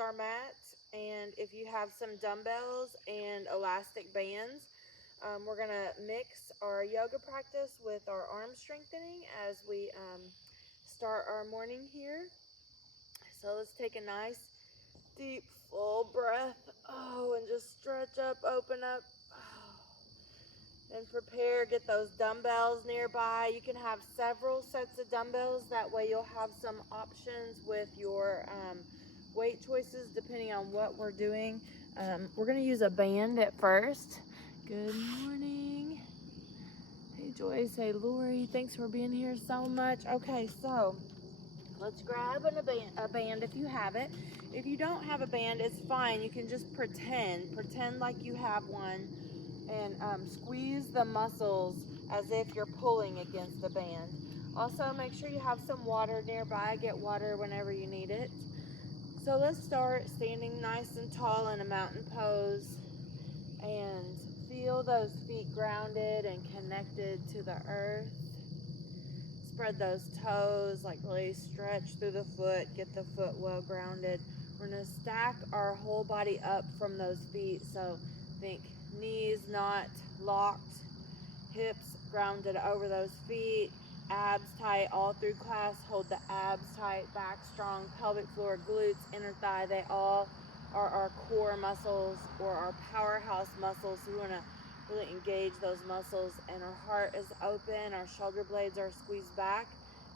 our mat, and if you have some dumbbells and elastic bands, we're gonna mix our yoga practice with our arm strengthening as we start our morning here. So let's take a nice deep full breath. Oh, and just stretch up, open up. Oh. And prepare, get those dumbbells nearby. You can have several sets of dumbbells. That way you'll have some options with your weight choices depending on what we're doing. We're gonna use a band at first. Good morning. Hey Joyce, hey Lori, thanks for being here so much. Okay, so let's grab a band if you have it. If you don't have a band, it's fine. You can just pretend like you have one, and squeeze the muscles as if you're pulling against a band. Also, make sure you have some water nearby. Get water whenever you need it. So let's start standing nice and tall in a mountain pose, and feel those feet grounded and connected to the earth. Spread those toes, like really stretch through the foot, get the foot well grounded. We're gonna stack our whole body up from those feet. So think knees not locked, hips grounded over those feet, abs tight all through class. Hold the abs tight, back strong, pelvic floor, glutes, inner thigh. They all are our core muscles or our powerhouse muscles. So we wanna really engage those muscles, and our heart is open, our shoulder blades are squeezed back,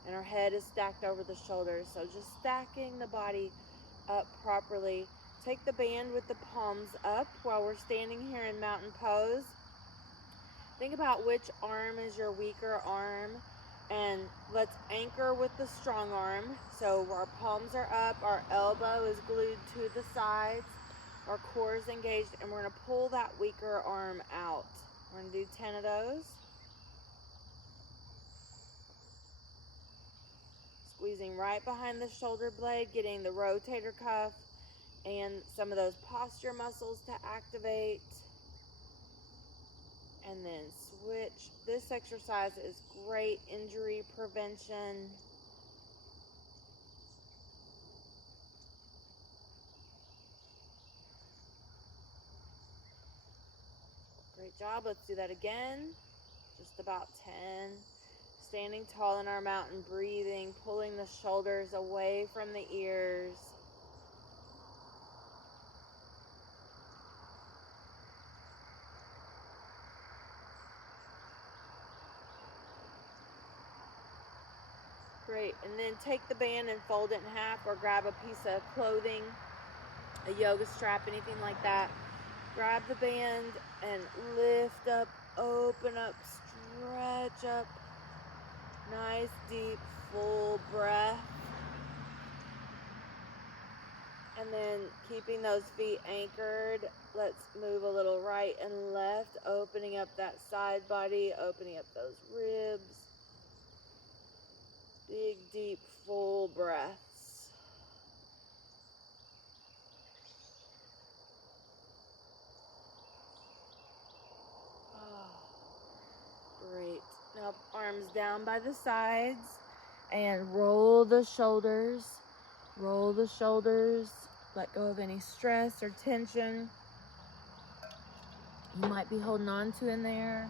and our head is stacked over the shoulders. So just stacking the body up properly. Take the band with the palms up while we're standing here in mountain pose. Think about which arm is your weaker arm, and let's anchor with the strong arm. So our palms are up, our elbow is glued to the sides, our core is engaged, and we're gonna pull that weaker arm out. We're gonna do 10 of those. Squeezing right behind the shoulder blade, getting the rotator cuff and some of those posture muscles to activate. And then switch. This exercise is great injury prevention. Great job. Let's do that again. Just about 10. Standing tall in our mountain, breathing, pulling the shoulders away from the ears. Great. And then take the band and fold it in half, or grab a piece of clothing, a yoga strap, anything like that. Grab the band and lift up, open up, stretch up. Nice, deep, full breath. And then keeping those feet anchored, let's move a little right and left, opening up that side body, opening up those ribs. Big, deep, full breaths. Oh, great. Now arms down by the sides and roll the shoulders. Roll the shoulders. Let go of any stress or tension you might be holding on to in there.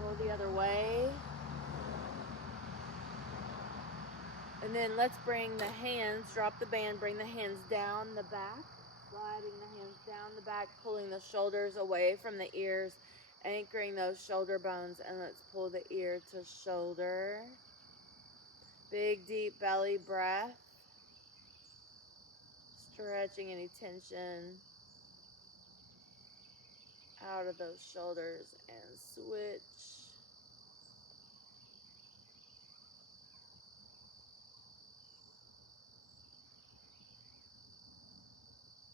Roll the other way. And then let's bring the hands, drop the band, bring the hands down the back, sliding the hands down the back, pulling the shoulders away from the ears, anchoring those shoulder bones, and let's pull the ear to shoulder. Big, deep belly breath. Stretching any tension out of those shoulders, and switch.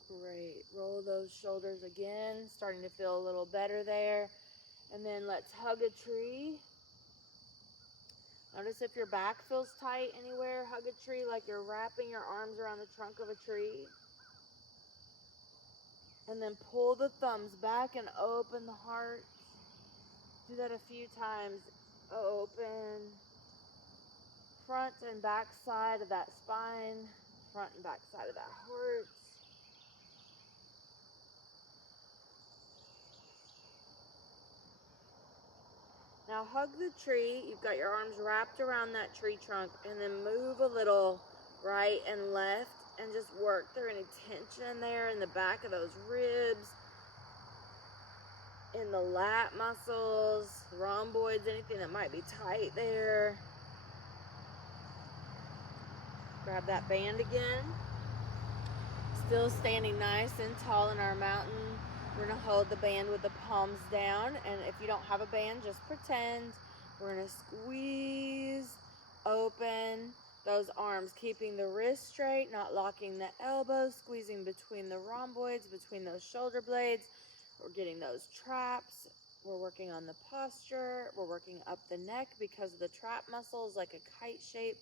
Great. Roll those shoulders again, starting to feel a little better there. And then let's hug a tree. Notice if your back feels tight anywhere. Hug a tree like you're wrapping your arms around the trunk of a tree. And then pull the thumbs back and open the heart. Do that a few times. Open front and back side of that spine. front and back side of that heart. Now hug the tree. You've got your arms wrapped around that tree trunk, and then move a little right and left and just work through any tension there in the back of those ribs, in the lat muscles, rhomboids, anything that might be tight there. Grab that band again. Still standing nice and tall in our mountain. We're going to hold the band with the palms down, and if you don't have a band, just pretend. We're going to squeeze open those arms, keeping the wrists straight, not locking the elbows, squeezing between the rhomboids, between those shoulder blades. We're getting those traps. We're working on the posture. We're working up the neck because the trap muscle is like a kite shape.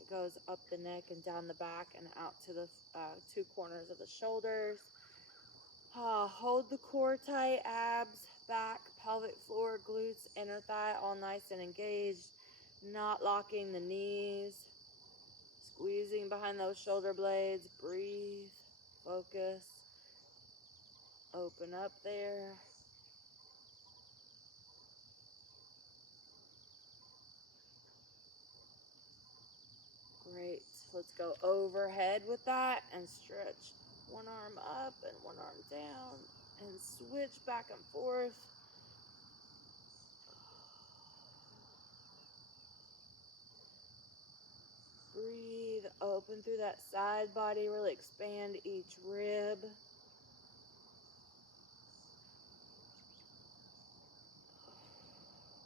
It goes up the neck and down the back and out to the two corners of the shoulders. Hold the core tight, abs, back, pelvic floor, glutes, inner thigh, all nice and engaged. Not locking the knees. Squeezing behind those shoulder blades. Breathe. Focus. Open up there. Great. Let's go overhead with that and stretch one arm up and one arm down and switch back and forth. Breathe, open through that side body, really expand each rib.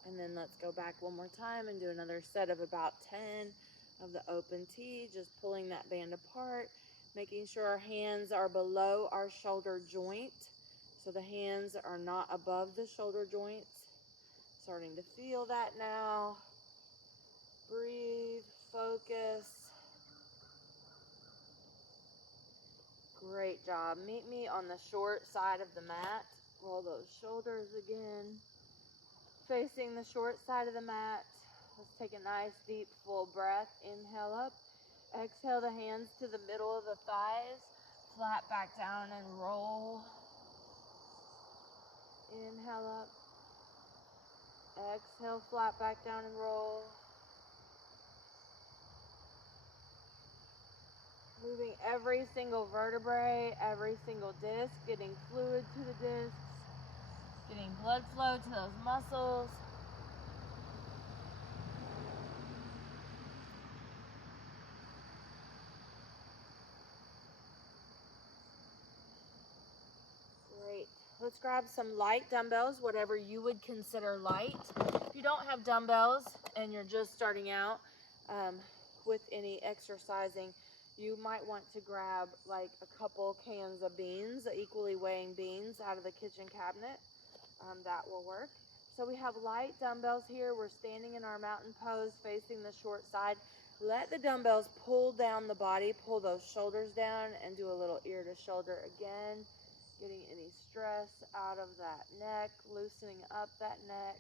And then let's go back one more time and do another set of about 10 of the open T, just pulling that band apart, making sure our hands are below our shoulder joint. So the hands are not above the shoulder joints. Starting to feel that now. Breathe, focus. Great job. Meet me on the short side of the mat. Roll those shoulders again. Facing the short side of the mat. Let's take a nice deep full breath. Inhale up. Exhale the hands to the middle of the thighs. Flat back down and roll. Inhale up. Exhale, flat back down and roll. Moving every single vertebrae, every single disc, getting fluid to the discs, getting blood flow to those muscles. Great. Let's grab some light dumbbells, whatever you would consider light. If you don't have dumbbells and you're just starting out with any exercising, you might want to grab like a couple cans of beans, equally weighing beans out of the kitchen cabinet. That will work. So we have light dumbbells here. We're standing in our mountain pose facing the short side. Let the dumbbells pull down the body, pull those shoulders down, and do a little ear to shoulder again. Getting any stress out of that neck, loosening up that neck.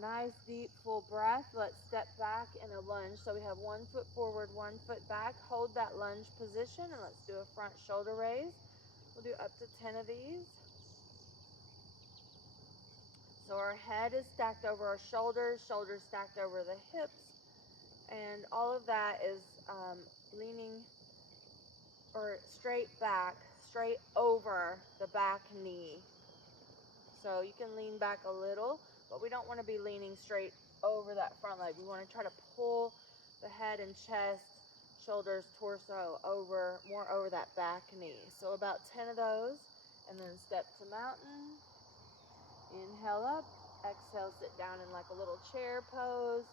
Nice deep full breath. Let's step back in a lunge. So we have 1 foot forward, 1 foot back. Hold that lunge position and let's do a front shoulder raise. We'll do up to 10 of these. So our head is stacked over our shoulders, shoulders stacked over the hips, and all of that is leaning or straight back, straight over the back knee. So you can lean back a little, but we don't want to be leaning straight over that front leg. We want to try to pull the head and chest, shoulders, torso over, more over that back knee. So about 10 of those, and then step to mountain. Inhale up, exhale, sit down in like a little chair pose.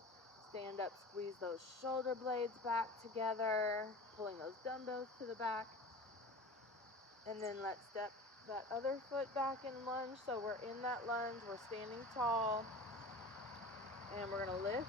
Stand up, squeeze those shoulder blades back together, pulling those dumbbells to the back. And then let's step that other foot back in lunge. So we're in that lunge, we're standing tall, and we're gonna lift.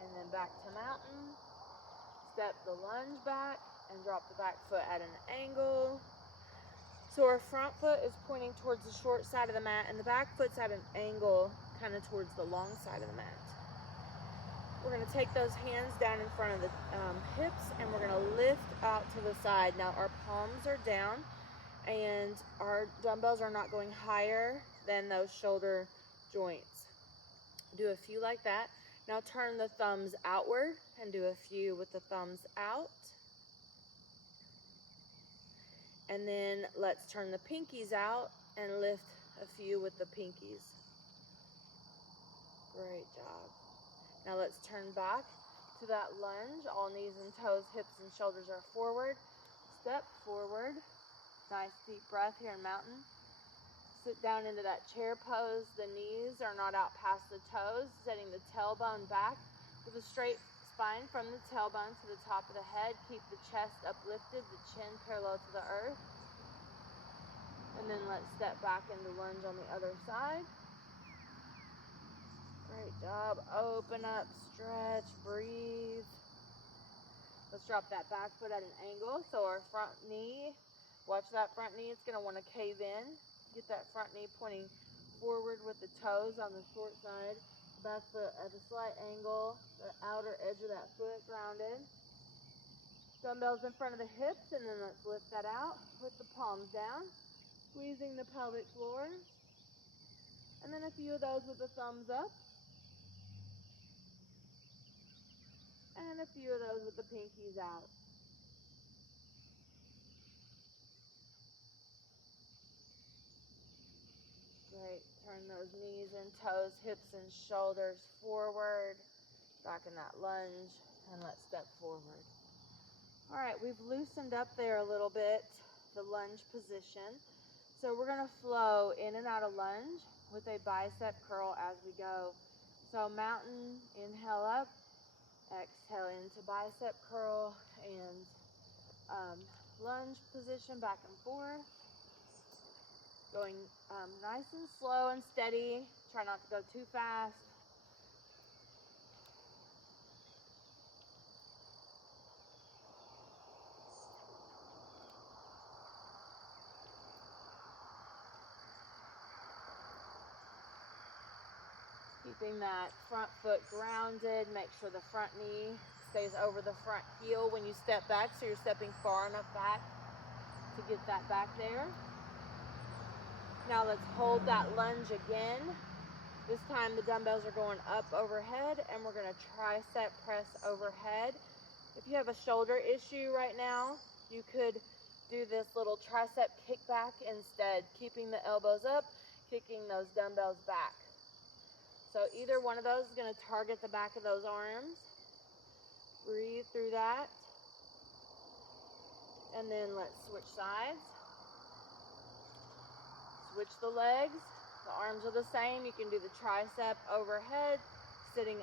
and then back to mountain. Step the lunge back and drop the back foot at an angle. So our front foot is pointing towards the short side of the mat, and the back foot's at an angle kind of towards the long side of the mat. We're going to take those hands down in front of the hips, and we're going to lift out to the side. Now our palms are down, and our dumbbells are not going higher than those shoulder joints. Do a few like that. Now turn the thumbs outward and do a few with the thumbs out. And then let's turn the pinkies out and lift a few with the pinkies. Great job. Now let's turn back to that lunge. All knees and toes, hips and shoulders are forward. Step forward. Nice deep breath here in mountain. Sit down into that chair pose. The knees are not out past the toes. Setting the tailbone back with a straight spine from the tailbone to the top of the head. Keep the chest uplifted, the chin parallel to the earth. And then let's step back into lunge on the other side. Great job. Open up, stretch, breathe. Let's drop that back foot at an angle. So our front knee, watch that front knee. It's going to want to cave in. Get that front knee pointing forward with the toes on the short side. Back foot at a slight angle. The outer edge of that foot grounded. Dumbbells in front of the hips, and then let's lift that out with the palms down. Squeezing the pelvic floor. And then a few of those with the thumbs up. And a few of those with the pinkies out. Great. Turn those knees and toes, hips and shoulders forward. Back in that lunge. And let's step forward. All right, we've loosened up there a little bit, the lunge position. So we're going to flow in and out of lunge with a bicep curl as we go. So mountain, inhale up, exhale into bicep curl, and lunge position back and forth. Going nice and slow and steady. Try not to go too fast. Keeping that front foot grounded. Make sure the front knee stays over the front heel when you step back, so you're stepping far enough back to get that back there. Now let's hold that lunge again. This time the dumbbells are going up overhead, and we're going to tricep press overhead. If you have a shoulder issue right now, you could do this little tricep kickback instead, keeping the elbows up, kicking those dumbbells back. So either one of those is going to target the back of those arms. Breathe through that. And then let's switch sides. Switch the legs. The arms are the same. You can do the tricep overhead, sitting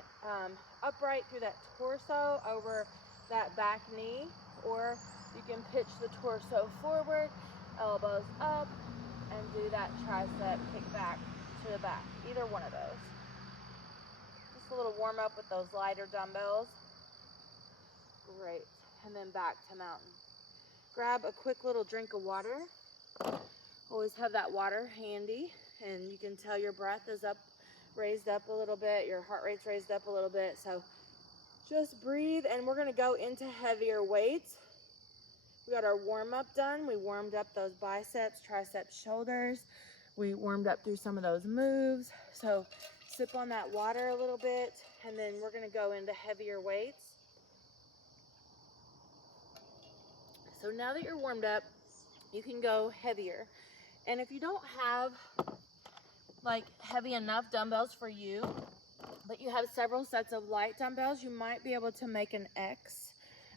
upright through that torso over that back knee, or you can pitch the torso forward, elbows up, and do that tricep kick back to the back. Either one of those. Just a little warm up with those lighter dumbbells. Great. And then back to mountain. Grab a quick little drink of water. Always have that water handy, and you can tell your breath is up, raised up a little bit, your heart rate's raised up a little bit. So just breathe, and we're going to go into heavier weights. We got our warm up done. We warmed up those biceps, triceps, shoulders. We warmed up through some of those moves. So sip on that water a little bit, and then we're going to go into heavier weights. So now that you're warmed up, you can go heavier. And if you don't have like heavy enough dumbbells for you, but you have several sets of light dumbbells, you might be able to make an X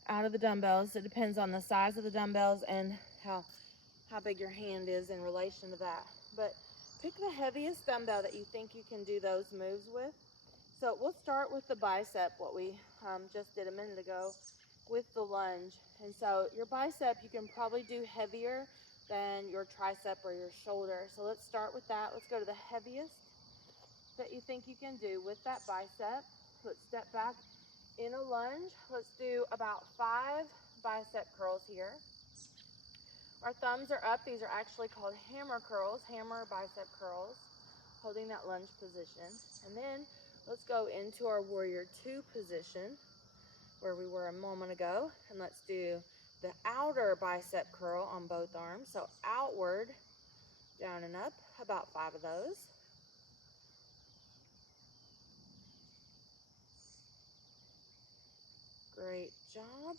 out of the dumbbells. It depends on the size of the dumbbells and how big your hand is in relation to that. But pick the heaviest dumbbell that you think you can do those moves with. So we'll start with the bicep, what we just did a minute ago, with the lunge. And so your bicep, you can probably do heavier than your tricep or your shoulder. So let's start with that. Let's go to the heaviest that you think you can do with that bicep. Let's step back in a lunge, let's do about 5 bicep curls here. Our thumbs are up. These are actually called hammer curls, hammer bicep curls, holding that lunge position. And then let's go into our warrior 2 position where we were a moment ago. And let's do the outer bicep curl on both arms. So outward, down and up, about 5 of those. Great job.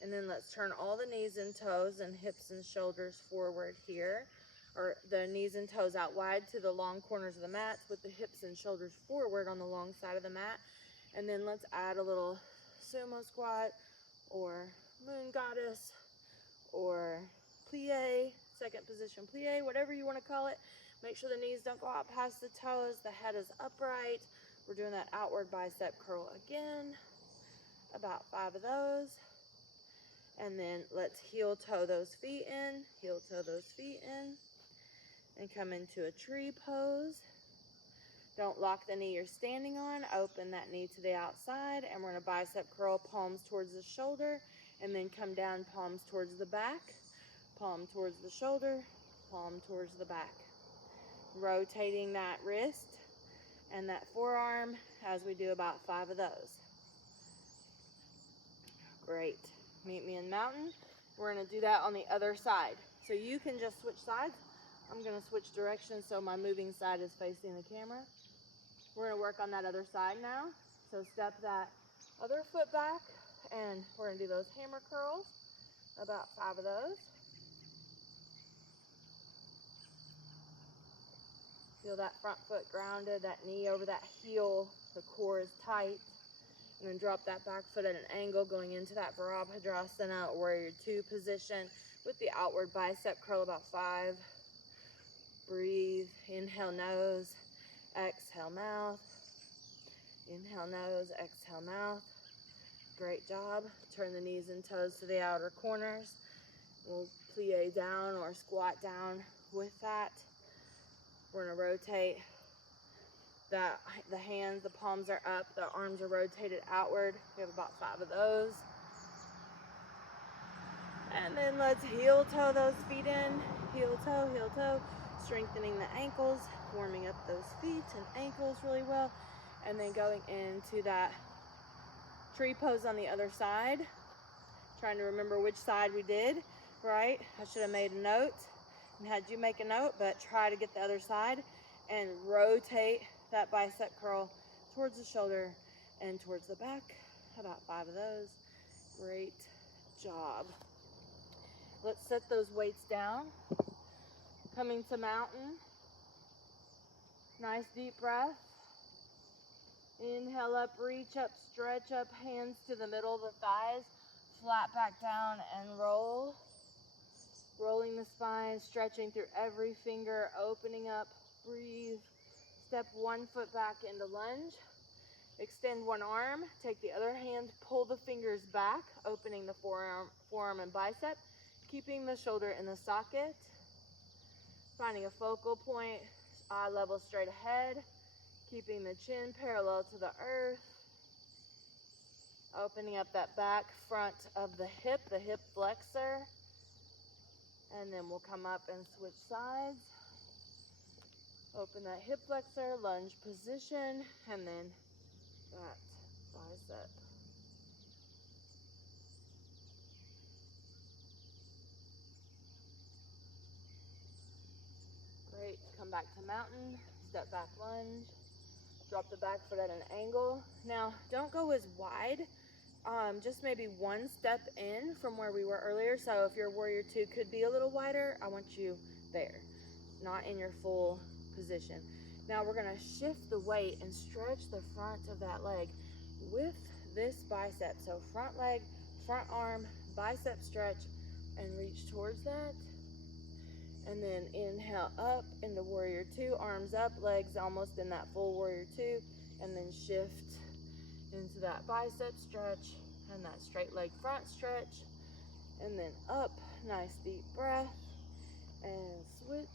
And then let's turn all the knees and toes and hips and shoulders forward here, or the knees and toes out wide to the long corners of the mat with the hips and shoulders forward on the long side of the mat. And then let's add a little sumo squat or moon goddess or plie, second position plie, whatever you want to call it. Make sure the knees don't go out past the toes, the head is upright. We're doing that outward bicep curl again, about 5 of those. And then let's heel toe those feet in, heel toe those feet in, and come into a tree pose. Don't lock the knee you're standing on, open that knee to the outside, and we're gonna bicep curl, palms towards the shoulder, and then come down, palms towards the back, palm towards the shoulder, palm towards the back. Rotating that wrist and that forearm as we do about 5 of those. Great. Meet me in mountain. We're going to do that on the other side. So you can just switch sides. I'm going to switch directions so my moving side is facing the camera. We're going to work on that other side now. So step that other foot back and we're going to do those hammer curls, about 5 of those. Feel that front foot grounded, that knee over that heel, the core is tight. And then drop that back foot at an angle going into that Virabhadrasana warrior 2 position with the outward bicep curl, about 5. Breathe, inhale nose, exhale mouth. Inhale nose, exhale mouth. Great job. Turn the knees and toes to the outer corners. We'll plie down or squat down with that. We're going to rotate the hands, the palms are up, the arms are rotated outward. We have about 5 of those. And then let's heel toe those feet in, heel toe, strengthening the ankles, warming up those feet and ankles really well. And then going into that tree pose on the other side. Trying to remember which side we did, right? I should have made a note and had you make a note, but try to get the other side and rotate that bicep curl towards the shoulder and towards the back. About 5 of those. Great job. Let's set those weights down. Coming to mountain. Nice deep breath. Inhale up, reach up, stretch up, hands to the middle of the thighs. Flat back down and roll. Rolling the spine, stretching through every finger, opening up, breathe. Step one foot back into lunge. Extend one arm, take the other hand, pull the fingers back, opening the forearm and bicep, keeping the shoulder in the socket. Finding a focal point, eye level straight ahead, keeping the chin parallel to the earth. Opening up that back front of the hip flexor. And then we'll come up and switch sides. Open that hip flexor, lunge position, and then that bicep. Great, come back to mountain, step back lunge, drop the back foot at an angle. Now, don't go as wide, just maybe one step in from where we were earlier. So if your warrior 2 could be a little wider, I want you there, not in your full position. Now we're gonna shift the weight and stretch the front of that leg with this bicep. So front leg, front arm, bicep stretch, and reach towards that. And then inhale up into warrior 2, arms up, legs almost in that full warrior 2, and then shift into that bicep stretch and that straight leg front stretch, and then up, nice deep breath, and switch.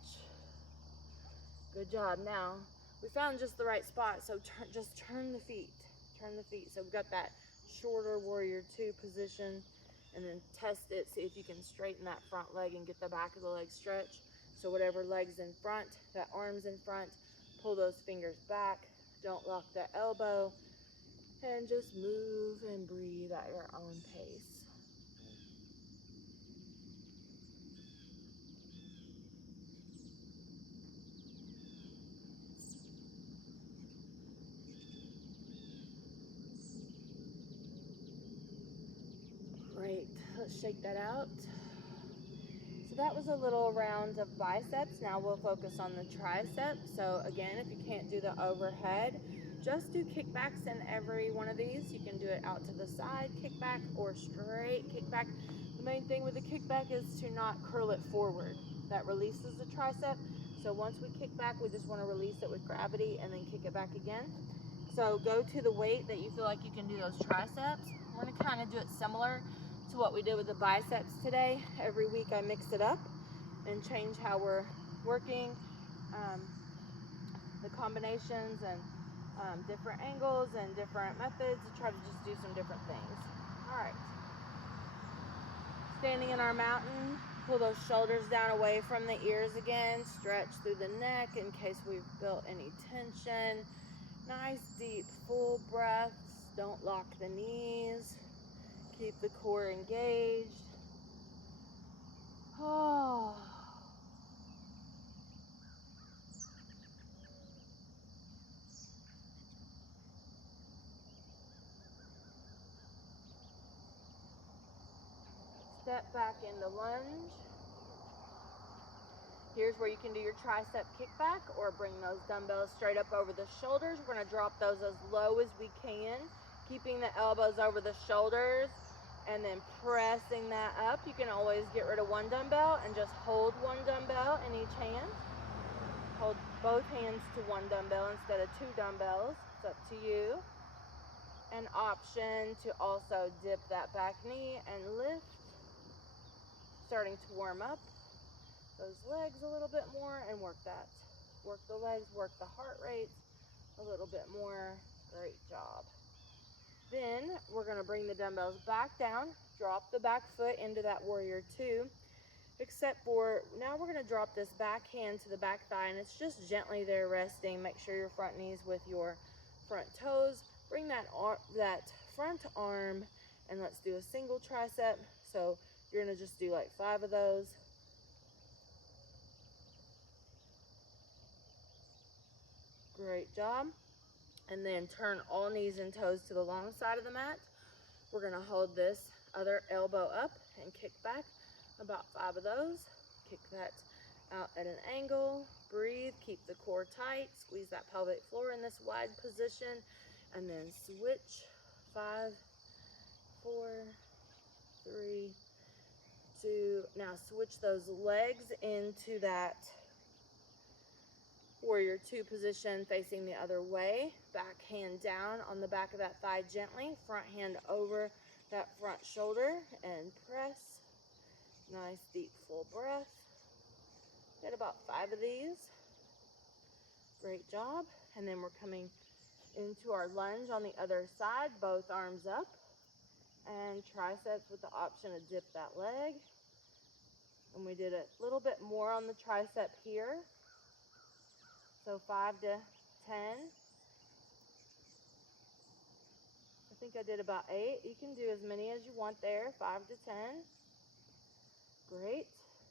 Good job. Now we found just the right spot, so just turn the feet. turn the feet. So we've got that shorter warrior two position, and then test it, see if you can straighten that front leg and get the back of the leg stretched. So whatever leg's in front, that arm's in front, pull those fingers back, don't lock that elbow, and just move and breathe at your own pace. Great, let's shake that out. So that was a little round of biceps. Now we'll focus on the triceps. So again, if you can't do the overhead, just do kickbacks in every one of these. You can do it out to the side kickback or straight kickback. The main thing with the kickback is to not curl it forward. That releases the tricep. So once we kick back, we just want to release it with gravity and then kick it back again. So go to the weight that you feel like you can do those triceps. We're going to kind of do it similar to what we did with the biceps today. Every week I mix it up and change how we're working, the combinations and different angles and different methods to try to just do some different things. All right. Standing in our mountain, pull those shoulders down away from the ears again, stretch through the neck in case we've built any tension. Nice deep full breaths, don't lock the knees, keep the core engaged. Oh. Step back into lunge. Here's where you can do your tricep kickback or bring those dumbbells straight up over the shoulders. We're going to drop those as low as we can, keeping the elbows over the shoulders and then pressing that up. You can always get rid of one dumbbell and just hold one dumbbell in each hand. Hold both hands to one dumbbell instead of two dumbbells. It's up to you. An option to also dip that back knee and lift. Starting to warm up those legs a little bit more and work that. Work the legs, work the heart rate a little bit more. Great job. Then we're going to bring the dumbbells back down, drop the back foot into that warrior two, except for now we're going to drop this back hand to the back thigh, and it's just gently there resting. Make sure your front knee's with your front toes. Bring that front arm, and let's do a single tricep. So you're going to just do like 5 of those. Great job. And then turn all knees and toes to the long side of the mat. We're going to hold this other elbow up and kick back. About 5 of those. Kick that out at an angle. Breathe. Keep the core tight. Squeeze that pelvic floor in this wide position. And then switch. 5, 4, 3, 2. Now switch those legs into that warrior two position facing the other way. Back hand down on the back of that thigh gently. Front hand over that front shoulder and press. Nice deep full breath. Get about 5 of these. Great job. And then we're coming into our lunge on the other side. Both arms up. And triceps with the option to dip that leg. And we did a little bit more on the tricep here. So 5 to 10. I think I did about 8. You can do as many as you want there, 5 to 10. Great.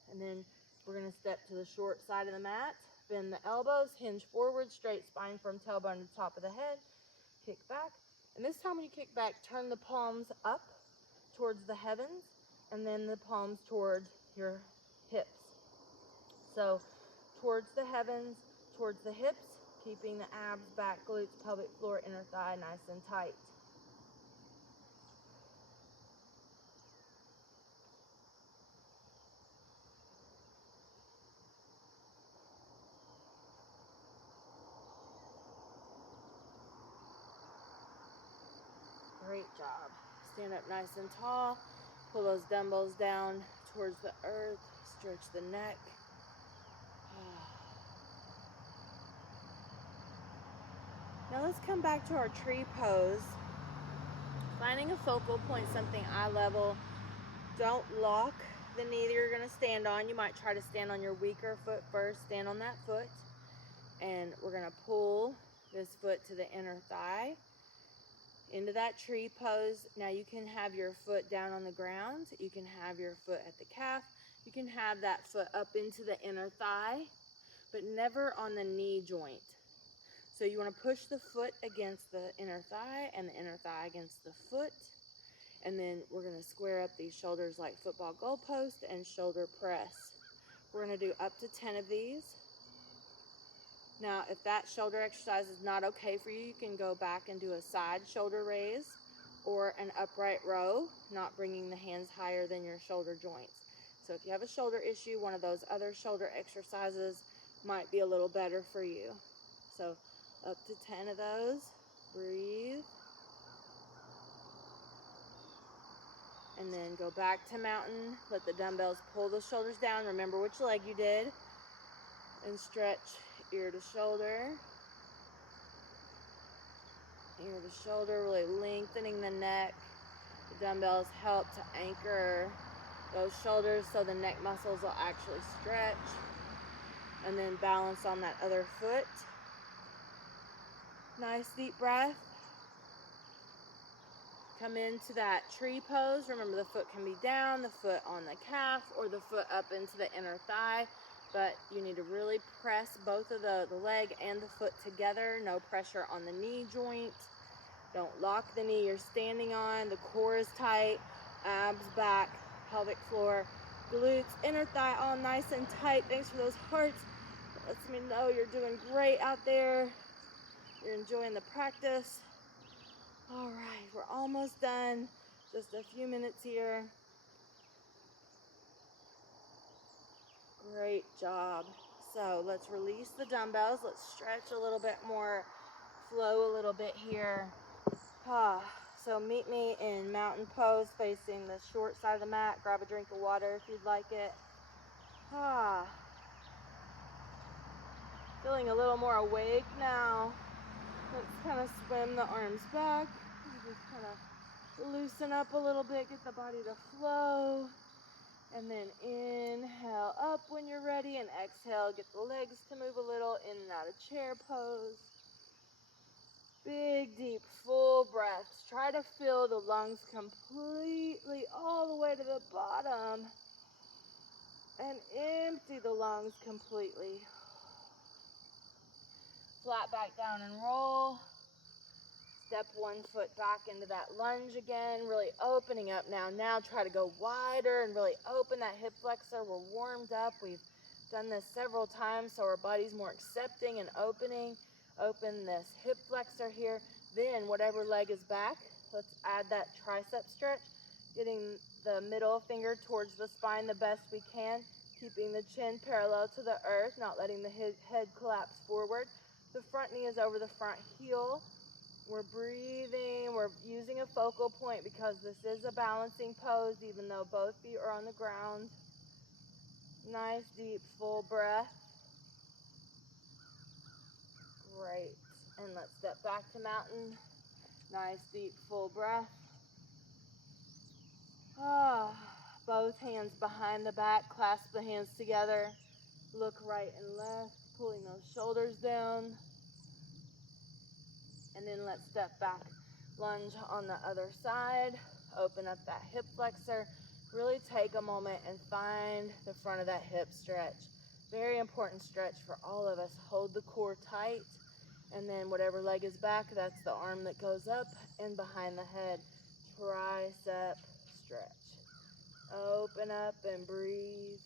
And then we're going to step to the short side of the mat. Bend the elbows, hinge forward, straight spine from tailbone to top of the head. Kick back. And this time when you kick back, turn the palms up towards the heavens and then the palms towards your hips. So towards the heavens, towards the hips, keeping the abs, back, glutes, pelvic floor, inner thigh nice and tight. Great job. Stand up nice and tall. Pull those dumbbells down towards the earth. Stretch the neck. Now let's come back to our tree pose. Finding a focal point, something eye level. Don't lock the knee that you're going to stand on. You might try to stand on your weaker foot first. Stand on that foot. And we're going to pull this foot to the inner thigh into that tree pose. Now you can have your foot down on the ground. You can have your foot at the calf. You can have that foot up into the inner thigh, but never on the knee joint. So you want to push the foot against the inner thigh and the inner thigh against the foot. And then we're going to square up these shoulders like football goalpost and shoulder press. We're going to do up to 10 of these. Now, if that shoulder exercise is not okay for you, you can go back and do a side shoulder raise or an upright row, not bringing the hands higher than your shoulder joints. So if you have a shoulder issue, one of those other shoulder exercises might be a little better for you. So up to 10 of those. Breathe. And then go back to mountain. Let the dumbbells pull the shoulders down. Remember which leg you did. And stretch ear to shoulder. Ear to shoulder, really lengthening the neck. The dumbbells help to anchor those shoulders so the neck muscles will actually stretch. And then balance on that other foot. Nice deep breath. Come into that tree pose. Remember the foot can be down, the foot on the calf, or the foot up into the inner thigh. But you need to really press both of the leg and the foot together. No pressure on the knee joint. Don't lock the knee you're standing on. The core is tight. Abs back, pelvic floor, glutes, inner thigh all nice and tight. Thanks for those hearts. That lets me know you're doing great out there. You're enjoying the practice. All right, we're almost done. Just a few minutes here. Great job. So let's release the dumbbells. Let's stretch a little bit more, flow a little bit here. So meet me in mountain pose facing the short side of the mat. Grab a drink of water if you'd like it. Feeling a little more awake now. Let's kind of swim the arms back. Just kind of loosen up a little bit, get the body to flow. And then inhale up when you're ready, and exhale, get the legs to move a little in and out of chair pose. Big, deep, full breaths. Try to fill the lungs completely all the way to the bottom. And empty the lungs completely. Flat back down and roll. Step one foot back into that lunge again, really opening up now. Now try to go wider and really open that hip flexor. We're warmed up. We've done this several times, so our body's more accepting and opening. Open this hip flexor here. Then whatever leg is back, let's add that tricep stretch, getting the middle finger towards the spine the best we can, keeping the chin parallel to the earth, not letting the head collapse forward. The front knee is over the front heel. We're breathing, we're using a focal point because this is a balancing pose even though both feet are on the ground. Nice deep full breath. Great. And let's step back to mountain. Nice deep full breath. Both hands behind the back, clasp the hands together. Look right and left, pulling those shoulders down. And then let's step back. Lunge on the other side. Open up that hip flexor. Really take a moment and find the front of that hip stretch. Very important stretch for all of us. Hold the core tight. And then whatever leg is back, that's the arm that goes up and behind the head. Tricep stretch. Open up and breathe.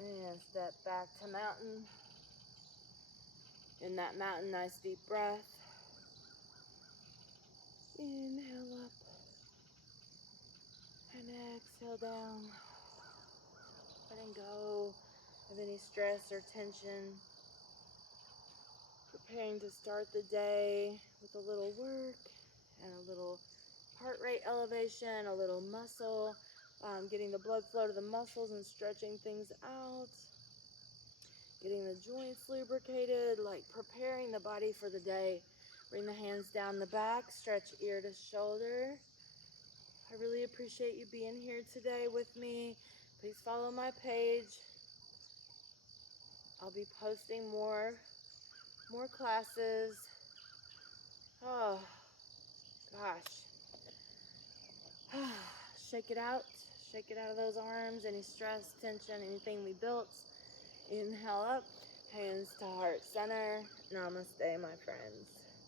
And step back to mountain. In that mountain, nice deep breath. Inhale up. And exhale down. Letting go of any stress or tension. Preparing preparing to start the day with a little work and a little heart rate elevation, a little muscle, getting the blood flow to the muscles and stretching things out, getting the joints lubricated, like preparing the body for the day. Bring the hands down the back, stretch ear to shoulder. I really appreciate you being here today with me. Please follow my page. I'll be posting more classes. Oh, gosh. Shake it out. Shake it out of those arms. Any stress, tension, anything we built. Inhale up. Hands to heart center. Namaste, my friends.